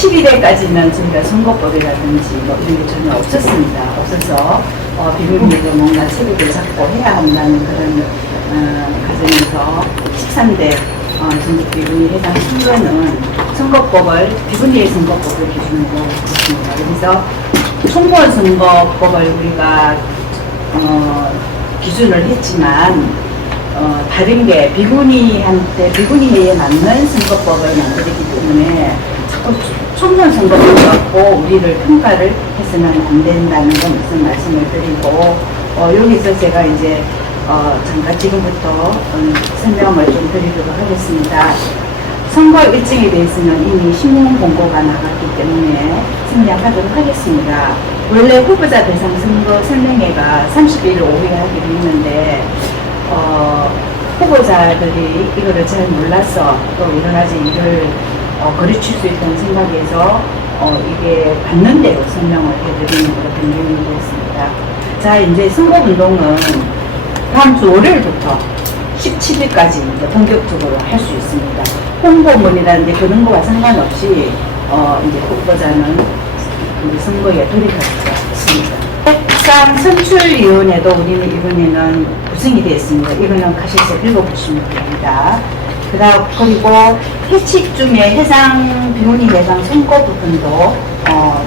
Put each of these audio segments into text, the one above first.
12대까지는 저희가 선거법이라든지 뭐 이런 게 전혀 없었습니다. 없어서 비군이도 뭔가 체력을 잡고 해야 한다는 그런 과정에서 13대 전국 비군이 해당 선거는 선거법을 비군이의 선거법을 기준으로 했습니다. 그래서 총무원 선거법을 우리가 기준을 했지만 다른 게 비군이에 맞는 선거법을 만들기 때문에 자꾸 총무원 선거법 갖고 우리를 평가를 해서는 안 된다는 건 무슨 말씀을 드리고 여기서 제가 이제 잠깐 지금부터 설명을 좀 드리도록 하겠습니다. 선거 일정에 대해서는 이미 신문 공고가 나갔기 때문에 생략하도록 하겠습니다. 원래 후보자 대상 선거 설명회가 31일 오후에 하기로 했는데 후보자들이 이거를 잘 몰라서 또 여러 가지 일을 거르칠 수 있다는 생각에서 이게 받는 대로 설명을 해드리는 걸로 변경이 되었습니다. 자, 이제 선거운동은 다음 주 월요일부터 17일까지 이제 본격적으로 할 수 있습니다. 홍보문이라든지 그런 거와 상관없이 이제 후보자는 선거에 돌입할 수가 있습니다. 특상 선출위원회도 우리는 이번에는 구성이 되어 있습니다. 이거는 가셔서 읽어보시면 됩니다. 그리고 회칙중에 해상 비문이 해상 선거 부분도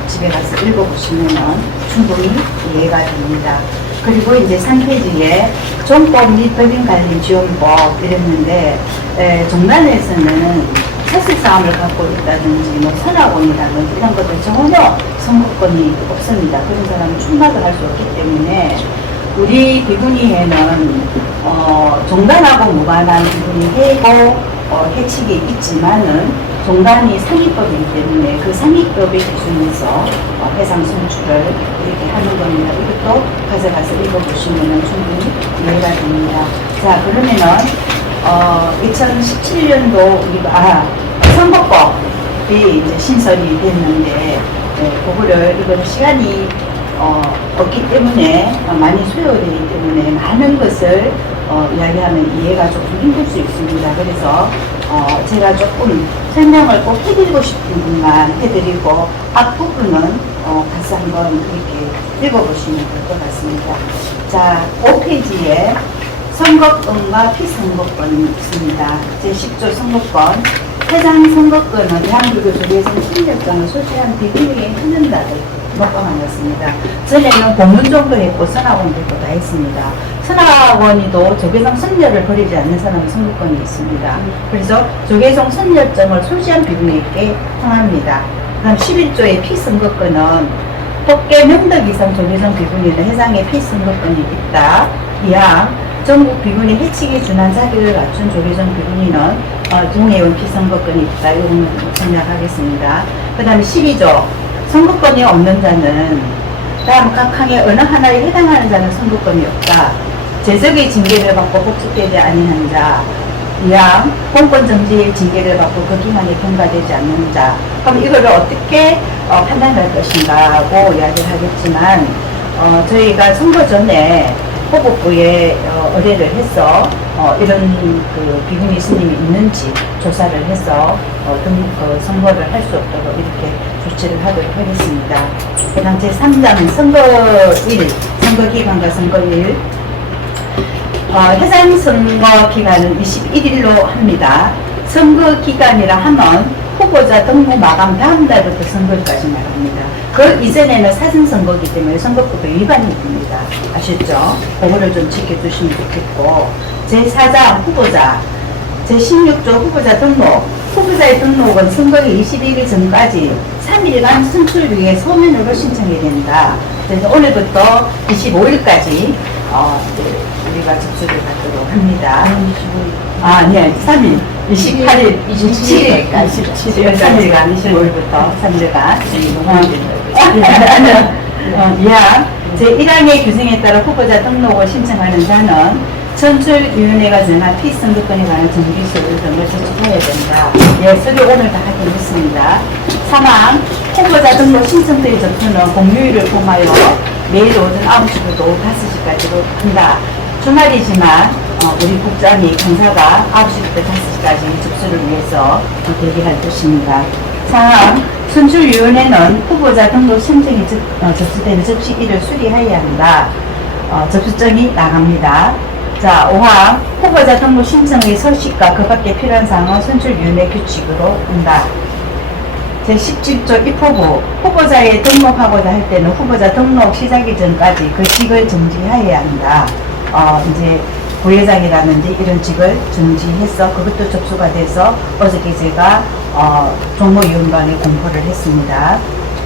집에 가서 읽어보시면 충분히 이해가 됩니다. 그리고 이제 3페이지에 정법 및 법인관리지원법 이랬는데 정단에서는 사실상을 갖고 있다든지 뭐 선악원이라든지 이런 것들 전혀 선거권이 없습니다. 그런 사람은 출마를 할 수 없기 때문에 우리 비군이회는 정단하고 무관한 비군이회고 해칙이 있지만은 정단이 상위법이기 때문에 그 상위법의 기준에서 해상 선출을 이렇게 하는 겁니다. 이것도 가져가서 읽어보시면 충분히 이해가 됩니다. 자, 그러면은 2017년도 우리가 선거법이 이제 신설이 됐는데 그거를 이거는 시간이 없기 때문에 많이 소요되기 때문에 많은 것을 이야기하면 이해가 조금 힘들 수 있습니다. 그래서 제가 조금 설명을 꼭 해드리고 싶은 분만 해드리고 앞부분은 가서 한번 이렇게 읽어보시면 될 것 같습니다. 자, 5페이지에 선거권과 피선거권이 있습니다. 제10조 선거권. 해당 선거권은 대한민국 조계선 신력장을 소지한 비군위에 현현자들 먹방하였습니다. 전에는 공문 정도 했고 선악원도 했고 다 했습니다. 선악원이도 조계종 선열을 벌이지 않는 사람은 선거권이 있습니다. 그래서 조계종 선열증을 소지한 비군위에게 통합니다. 다음 11조의 피선거권은 법계 명덕 이상 조계종 비군위는 해상에 피선거권이 있다. 이항 전국 비군위 해칙에 준한 자격을 갖춘 조계종 비군위는 동해원 피선거권이 있다. 이거는 생략하겠습니다. 그 다음에 12조 선거권이 없는 자는 다음 각 항의 어느 하나에 해당하는 자는 선거권이 없다. 재적의 징계를 받고 복직되지 아니한 자, 이항 공권정지의 징계를 받고 그 기한에 통과되지 않는 자. 그럼 이거를 어떻게 판단할 것인가고 이야기를 하겠지만 저희가 선거 전에 후보부에 의뢰를 해서 이런 그 비군위 스님이 있는지 조사를 해서 선거를 할 수 없도록 이렇게 조치를 하도록 하겠습니다. 그 다음 제3장은 선거일, 선거기간과 선거일. 해상 선거 기간은 21일로 합니다. 선거 기간이라 하면 후보자 등록 마감 다음 달부터 선거일까지 말합니다. 그 이전에는 사전선거기 때문에 선거법에 위반이 됩니다. 아셨죠? 그거를 좀 지켜주시면 좋겠고, 제4장 후보자, 제16조 후보자 등록. 후보자의 등록은 선거일 21일 전까지 3일간 선출위에 서면으로 신청해야 된다. 그래서 오늘부터 25일까지 우리가 접수를 받도록 합니다. 네, 3일. 28일, 27일까지. 3일간, 25일부터 3일간. 이항 제1항의 규정에 따라 후보자 등록을 신청하는 자는 선출위원회가 정한 피선거권에 관한 정기서류 등을 제출해야 된다. 예, 서류 오늘 다 확인했습니다. 3항 후보자 등록 신청서의 접수는 공휴일을 통하여 매일 오전 9시부터 오후 5시까지로 한다. 주말이지만 우리 국장이 강사가 9시부터 5시까지 접수를 위해서 대기할 것입니다. 4항 선출위원회는 후보자 등록 신청이 접수되는 접시일을 수리하여야 한다. 접수증이 나갑니다. 자, 5항 후보자 등록 신청의 서식과 그 밖에 필요한 사항은 선출위원회 규칙으로 한다. 제17조 입후부 후보자에 등록하고자 할 때는 후보자 등록 시작이 전까지 그 직을 정지하여야 한다. 이제 부회장이라든지 이런 직을 정지해서 그것도 접수가 돼서 어저께 제가 정무위원관에 공포를 했습니다.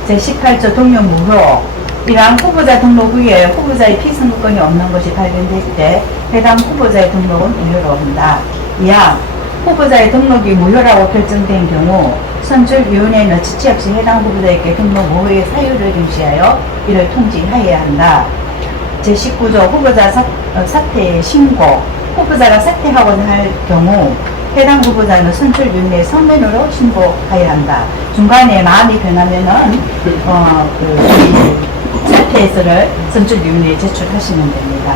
제18조 동료 무효 이러한 후보자 등록 후에 후보자의 피선거권이 없는 것이 발견될 때 해당 후보자의 등록은 무효로 한다. 이항 후보자의 등록이 무효라고 결정된 경우 선출위원회는 지체 없이 해당 후보자에게 등록 무효의 사유를 경시하여 이를 통지하여야 한다. 제19조 후보자 사퇴의 신고 후보자가 사퇴하고자 할 경우 해당 후보자는 선출위원회 서면으로 신고하여야 한다. 중간에 마음이 변하면은 사퇴서를 선출위원회에 제출하시면 됩니다.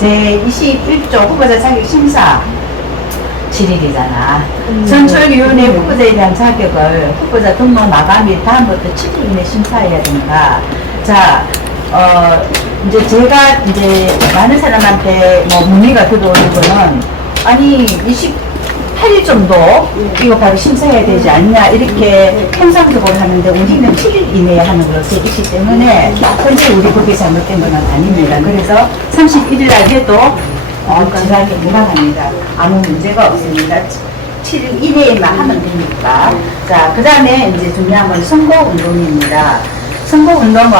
제21조 후보자 자격 심사 7일이잖아. 선출위원회 후보자에 대한 자격을 후보자 등록 마감일 다음부터 7일 이내 심사해야 된다. 자, 이제 제가 이제 많은 사람한테 문의가 들어오는 거는 아니 28일 정도 이거 바로 심사해야 되지 않냐 이렇게 통상적으로 하는데 우리는 7일 이내에 하는 걸로 되어 있기 때문에 현재 우리 법이 잘못된 건 아닙니다. 그래서 31일 날 해도 지각이 무방합니다. 아무 문제가 없습니다. 7일 이내에만 하면 되니까. 자, 그 다음에 이제 중요한 건 선거운동입니다. 선거운동은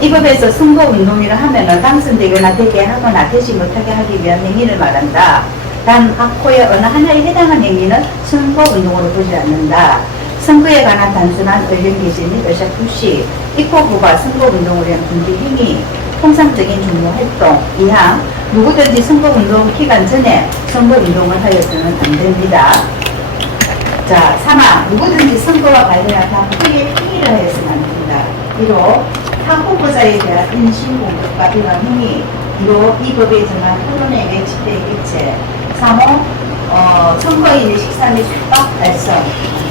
이 법에서 선거운동이라 하면은 당선되거나 되게 하거나 되지 못하게 하기 위한 행위를 말한다. 단 학호의 어느 하나에 해당한 행위는 선거운동으로 보지 않는다. 선거에 관한 단순한 의견 개진 및 의사 표시, 입법부가 선거운동을 위한 준비 행위, 통상적인 종로활동, 이항 누구든지 선거운동 기간 전에 선거운동을 하여서는 안 됩니다. 자, 3항 누구든지 선거와 관련한 학호의 행위를 하여서는 안 됩니다. 1호 타 후보자에 대한 인신공격과 이런 행위, 2호 이 법에 정한 토론회의 집회 개최, 3호 선거인의 식사 및 숙박 달성,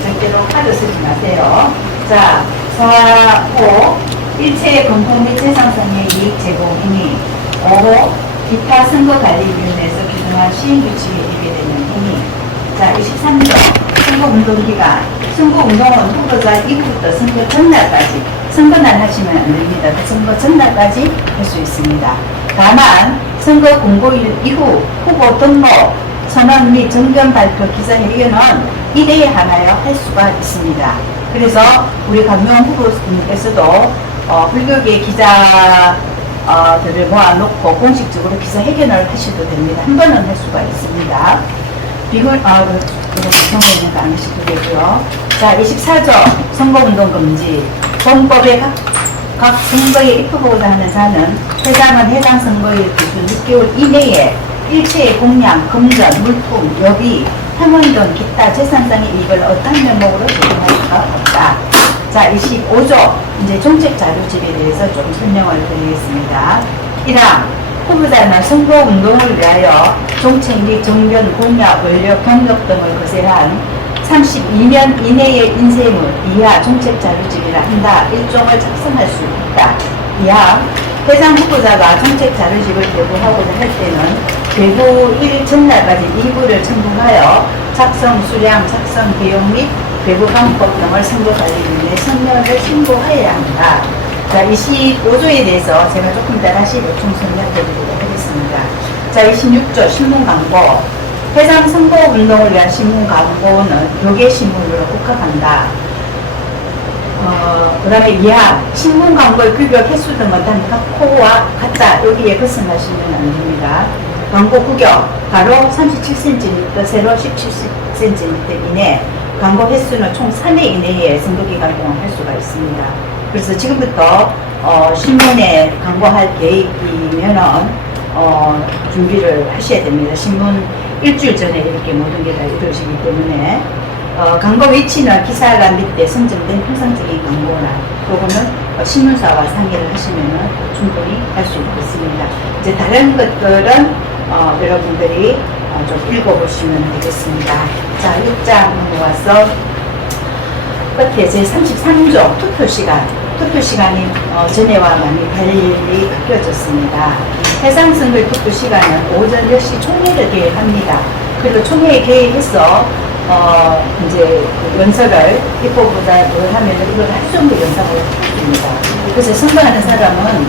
절대로 카드 쓰지 마세요. 자, 4호 일체의 공통 및 재산상의 이익 제공 행위, 5호 기타 선거관리위원회에서 규정한 시행규칙에 위배되는 행위. 자, 23조 선거운동기간 선거운동은 후보자 이후부터 선거 전날까지 선거날 하시면 안 됩니다. 선거 전날까지 할 수 있습니다. 다만 선거 공고일 이후 후보 등록 선언 및 정견 발표 기자회견은 1회에 하나여 할 수가 있습니다. 그래서 우리 강용 후보님께서도 불교계 기자들을 모아놓고 공식적으로 기자회견을 하셔도 됩니다. 한 번은 할 수가 있습니다. 이건 선거운동 안 하셔도 되고요. 자, 24조 선거운동 금지. 본법의 각 선거에 입후보자 하는 자는 회장은 해당 선거일 기준 6개월 이내에 일체의 공량, 금전, 물품, 여비, 현원 등 기타 재산상의 이익을 어떤 명목으로 제공할 수가 없다. 자, 25조 이제 정책 자료집에 대해서 좀 설명을 드리겠습니다. 1항 후보자는 선거운동을 위하여 정책 및 정견, 공약, 원력, 경력 등을 거세한 32년 이내의 인쇄물 이하 정책 자료집이라 한다. 일종을 작성할 수 있다. 이하 해당 후보자가 정책 자료집을 배부하고자 할 때는 배부 1일 전날까지 이부를 첨부하여 작성 수량, 작성 비용 및 배부 방법 등을 선거관리위원회에 서면을 신고해야 한다. 자, 25조에 대해서 제가 조금 이따 다시 요청 설명드리도록 하겠습니다. 자, 26조 신문 광고. 해당 선거운동을 위한 신문 광고는 요계 신문으로 국합한다. 그 다음에 이하 신문 광고의 규격 횟수 등은 단 코와 같다. 여기에 벗어나시면 안 됩니다. 광고 구격 바로 37cm, 세로 17cm 이내. 광고 횟수는 총 3회 이내에 선거기간 동안 할 수가 있습니다. 그래서 지금부터 신문에 광고할 계획이면은 준비를 하셔야 됩니다. 신문 일주일 전에 이렇게 모든 게 다 이루어지기 때문에 광고 위치는 기사가 밑에 선정된 통상적인 광고나 또는 신문사와 상의를 하시면 충분히 할 수 있습니다. 이제 다른 것들은 여러분들이 좀 읽어보시면 되겠습니다. 자, 6장 넘어와서 끝에 제33조 투표 시간이 전에와 많이 달리 바뀌어졌습니다. 해상선거의 투표 시간은 오전 10시 총회를 개회합니다. 그리고 총회에 개회해서 이제 연설을 입법보다를 하면 이걸 할 정도 연설을 했습니다. 그래서 선거하는 사람은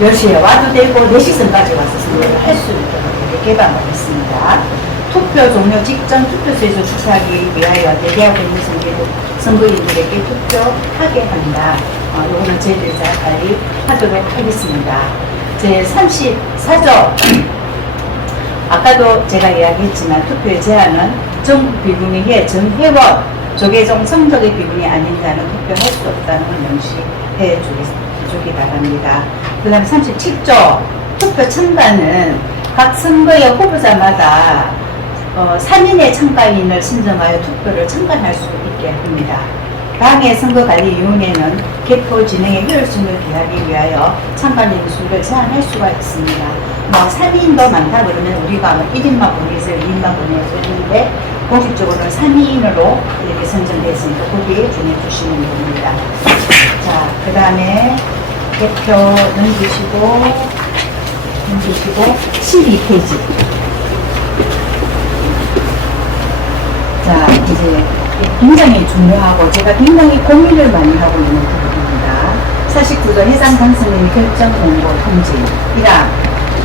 10시에 와도 되고 4시 선까지 와서 선거를 할 수 있도록 개방을 했습니다. 투표 종료 직전 투표소에서 투표하기 위하여 대기하고 있는 선거인들에게 투표하게 한다. 요거는 저희들이 빨리 하도록 하겠습니다. 제34조 아까도 제가 이야기했지만 투표의 제한은 전국 비구민의 전회원 조계종 성적의 비군이 아닌 자는 투표할 수 없다는 걸 명시해 주기 바랍니다. 그 다음 37조 투표 참가는 각 선거의 후보자마다 3인의 참가인을 신청하여 투표를 참관할 수 있게 합니다. 당의 선거관리위원회는 개표 진행의 효율성을 기하기 위하여 참관인 수를 제한할 수가 있습니다. 3인도 많다 그러면 우리가 1인만 보내서 2인만 보내서 있는데 공식적으로는 3인으로 이렇게 선정됐으니까 거기에 준해주시면 됩니다. 자, 그 다음에 개표 넘기시고 12페이지. 자, 이제 굉장히 중요하고 제가 굉장히 고민을 많이 하고 있는 부분입니다. 49조 해상 당선인 결정 공고 통지. 1항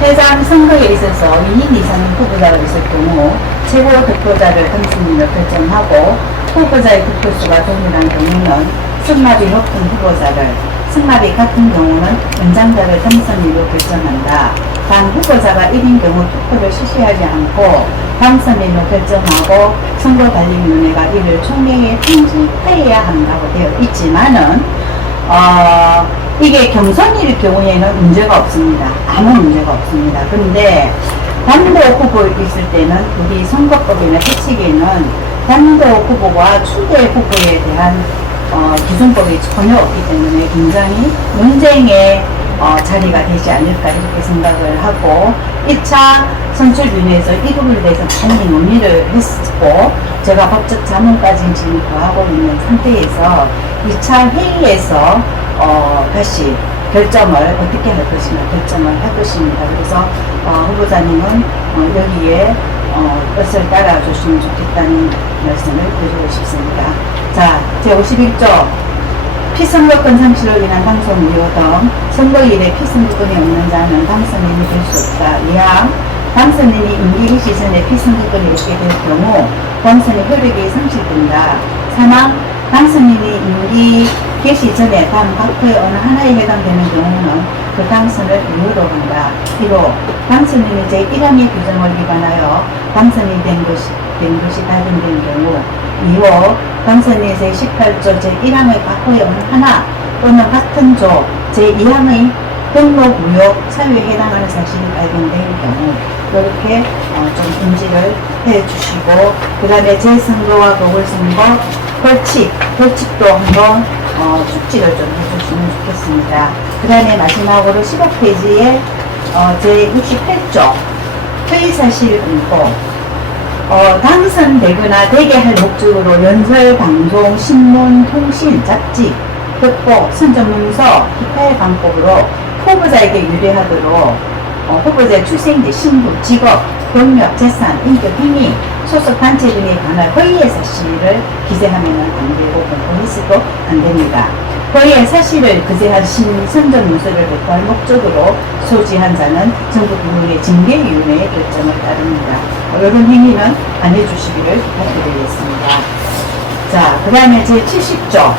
해상 선거에 있어서 2인 이상의 후보자가 있을 경우 최고 득표자를 당선인으로 결정하고 후보자의 득표수가 동일한 경우는 승마비 높은 후보자를 승마비 같은 경우는 연장자를 당선인으로 결정한다. 단 후보자가 1인 경우 투표를 실시하지 않고 당선인으로 결정하고 선거관리위원회가 이를 총회에 통지해야 한다고 되어 있지만은 이게 경선일 경우에는 문제가 없습니다. 아무 문제가 없습니다. 근데 단독 후보 있을 때는 우리 선거법이나 세칙에는 단독 후보와 추대 후보에 대한 기준법이 전혀 없기 때문에 굉장히 논쟁의 자리가 되지 않을까 이렇게 생각을 하고 1차 선출위원회에서 이 부분에 대해서 많이 논의를 했고 제가 법적 자문까지 지금 구하고 있는 상태에서 2차 회의에서 다시 결정을 어떻게 할 것인가 결정을 할 것입니다. 그래서 후보자님은 여기에 뜻을 따라주시면 좋겠다는 말씀을 드리고 싶습니다. 자, 제51조 피선거권 상실로 인한 당선 무효 등 선거일에 피선거권이 없는 자는 당선인이 될 수 없다. 2항 당선인이 임기 개시 전에 피선거권이 없게 될 경우 당선의 효력이 상실된다. 3항 당선인이 임기 개시 전에 다음 각호의 어느 하나에 해당되는 경우는 그 당선을 무효로 한다. 1호 당선인이 제1항의 규정을 위반하여 당선이 된 것이 발견된 경우 2호 당선인 제18조 제1항의 각호의 어느 하나 또는 같은 조 제2항의 등록 무효 사유에 해당하는 사실이 발견된 경우 이렇게 좀 인지를 해주시고 그 다음에 재선거와 보궐선거 벌칙도 한번 숙지를 좀 해주시면 좋겠습니다. 그 다음에 마지막으로 15페이지에 제68조 회의사실 공고 당선되거나 되게 할 목적으로 연설, 방송, 신문, 통신, 잡지, 벽보, 선전문서, 기타의 방법으로 후보자에게 유리하도록 후보자의 출생지, 신분, 직업, 경력, 재산, 인격, 행위, 소속 단체 등에 관한 허위의 사실을 기재하면 안 되고 공표했어도 안 됩니다. 허위의 사실을 기재하신 선전문서를 배포할 목적으로 소지한 자는 전국구의 징계위원회의 결정을 따릅니다. 이런 행위는 안 해주시기를 부탁드리겠습니다. 자, 그 다음에 제70조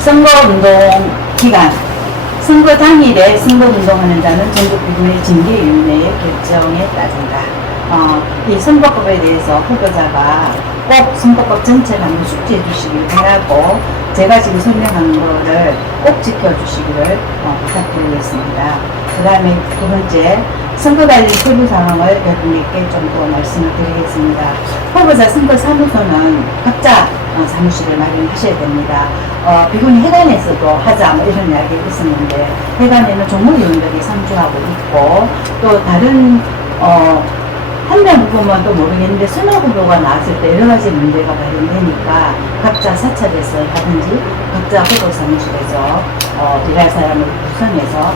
선거운동 기간 선거 당일에 선거운동하는 자는 전국구의 징계위원회의 결정에 따른다. 이 선거법에 대해서 후보자가 꼭 선거법 전체를 한번 숙지해 주시길 바라고 제가 지금 설명한 거를 꼭 지켜주시기를 부탁드리겠습니다. 그 다음에 두 번째 선거관리 세부 상황을 여러분께 좀 더 말씀을 드리겠습니다. 후보자 선거사무소는 각자 사무실을 마련하셔야 됩니다. 비군이 해관에서도 하자 뭐 이런 이야기가 있었는데 해관에는 종무위원들이 상주하고 있고 또 다른 한 명 후보만 또 모르겠는데 수능 후보가 나왔을 때 여러 가지 문제가 발생되니까 각자 사찰에서 하든지 각자 후보 사무실에서 일할 사람을 구성해서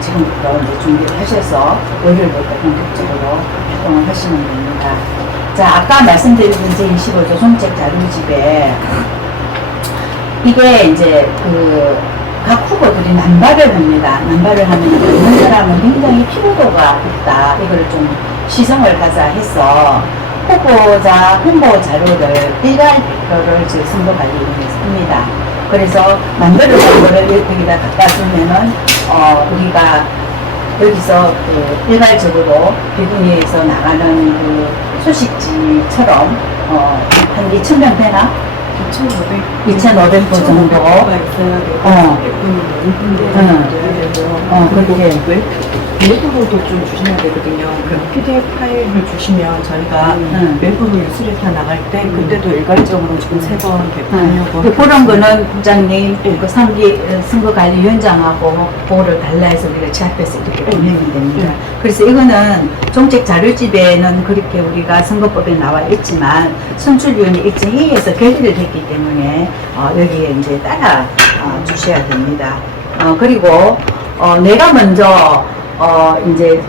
지금부터 이제 준비를 하셔서 월요일부터 본격적으로 활동을 하시면 됩니다. 자, 아까 말씀드린 제25조 정책 자료집에 이게 이제 각 후보들이 남발을 합니다. 남발을 하면 어떤 사람은 굉장히 피로도가 있다. 이거를 좀 시성을 가자 해서 후보자 홍보 자료를 일괄표를 제 선거관리위원회에서 합니다. 그래서 만들어진 거를 여기다 갖다 주면은 우리가 여기서 일괄적으로 비군위에서 나가는 소식지처럼 한 2,000명 되나? 2,500부 정도. 그렇게. 외부로도 좀 주셔야 되거든요. 그럼 PDF 파일을 주시면 저희가 외부로 뉴스레터 나갈 때 그때도 일괄적으로 지금 3번 배포하려고. 그런 거는 국장님, 그 선거관리위원장하고 보고를 달라 해서 우리가 제압해서 이렇게 보내면 됩니다. 그래서 이거는 정책 자료집에는 그렇게 우리가 선거법에 나와 있지만 선출위원회 일정 회의에서 결의를 했기 때문에 여기에 이제 따라 주셔야 됩니다. 그리고 내가 먼저 이제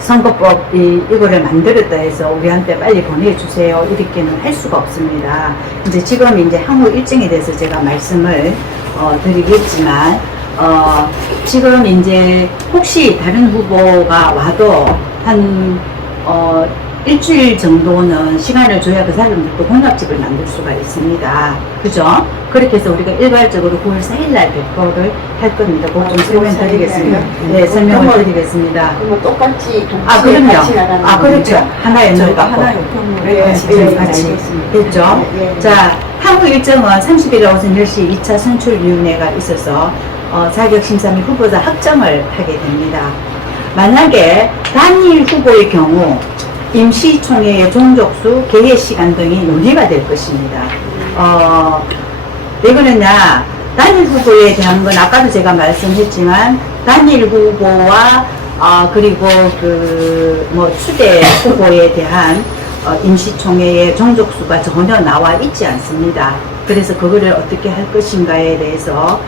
선거법 이거를 만들었다 해서 우리한테 빨리 보내주세요. 이렇게는 할 수가 없습니다. 이제 지금 이제 향후 일정에 대해서 제가 말씀을 드리겠지만, 지금 이제 혹시 다른 후보가 와도 한, 일주일 정도는 시간을 줘야 그 사람들도 공약집을 만들 수가 있습니다. 그죠? 그렇게 해서 우리가 일괄적으로 9월 4일날 배포를 할 겁니다. 그거 좀 설명드리겠습니다. 네, 설명을 드리겠습니다. 그러면 똑같이 그럼요. 같이 나가는 그렇죠. 하나의 저희가 연결 하나의 우편물에 네, 같이 네, 같이 알겠습니다. 됐죠? 네, 네. 자, 향후 일정은 30일 오전 10시 2차 선출위원회가 있어서 자격심사 및 후보자 확정을 하게 됩니다. 만약에 단일 후보의 경우 임시총회의 종족수, 개회시간 등이 논의가 될 것입니다. 왜 그러냐, 단일 후보에 대한 건 아까도 제가 말씀했지만 단일 후보와 그리고 추대 후보에 대한 임시총회의 종족수가 전혀 나와 있지 않습니다. 그래서 그거를 어떻게 할 것인가에 대해서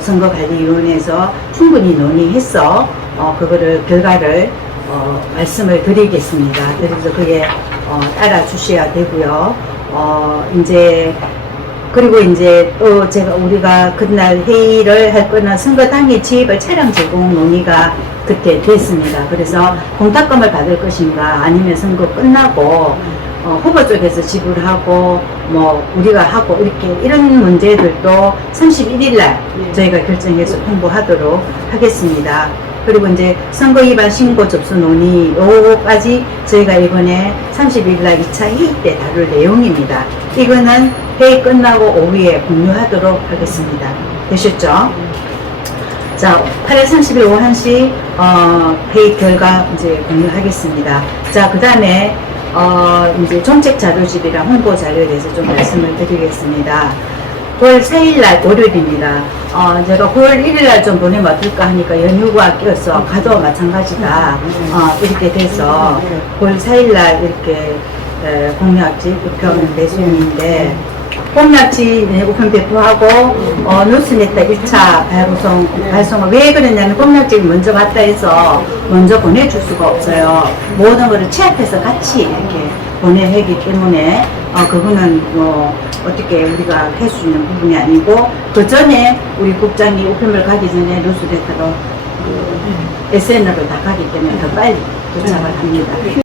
선거관리위원회에서 충분히 논의해서 그거를 결과를 말씀을 드리겠습니다. 그래서 그게 따라 주셔야 되고요. 그리고 이제 또 우리가 그날 회의를 할 거는 선거 당일 지입을 차량 제공 논의가 그때 됐습니다. 그래서 공탁금을 받을 것인가 아니면 선거 끝나고 후보 쪽에서 지불하고 우리가 하고 이런 문제들도 31일 날 저희가 결정해서 통보하도록 하겠습니다. 그리고 이제 선거 위반 신고 접수 논의 요거까지 저희가 이번에 30일 날 2차 회의 때 다룰 내용입니다. 이거는 회의 끝나고 오후에 공유하도록 하겠습니다. 되셨죠? 자, 8월 30일 오후 1시 회의 결과 이제 공유하겠습니다. 자, 그 다음에 이제 정책 자료집이랑 홍보 자료에 대해서 좀 말씀을 드리겠습니다. 9월 4일날 월요일입니다. 제가 9월 1일날 좀 보내면 어떨까 하니까 연휴가 껴서 가도 마찬가지다. 이렇게 돼서 9월 4일날 이렇게 공약지 우편 배송인데 공약지 우편 배포하고 뉴스레터 1차 발송을 왜 그랬냐면 공약지를 먼저 갔다 해서 먼저 보내줄 수가 없어요. 모든 거를 체합해서 같이 이렇게 보내야 하기 때문에 그거는 어떻게 우리가 할 수 있는 부분이 아니고 그 전에 우리 국장이 우편물 가기 전에 뉴스레터로 SN으로 다 가기 때문에 더 빨리 도착을 합니다.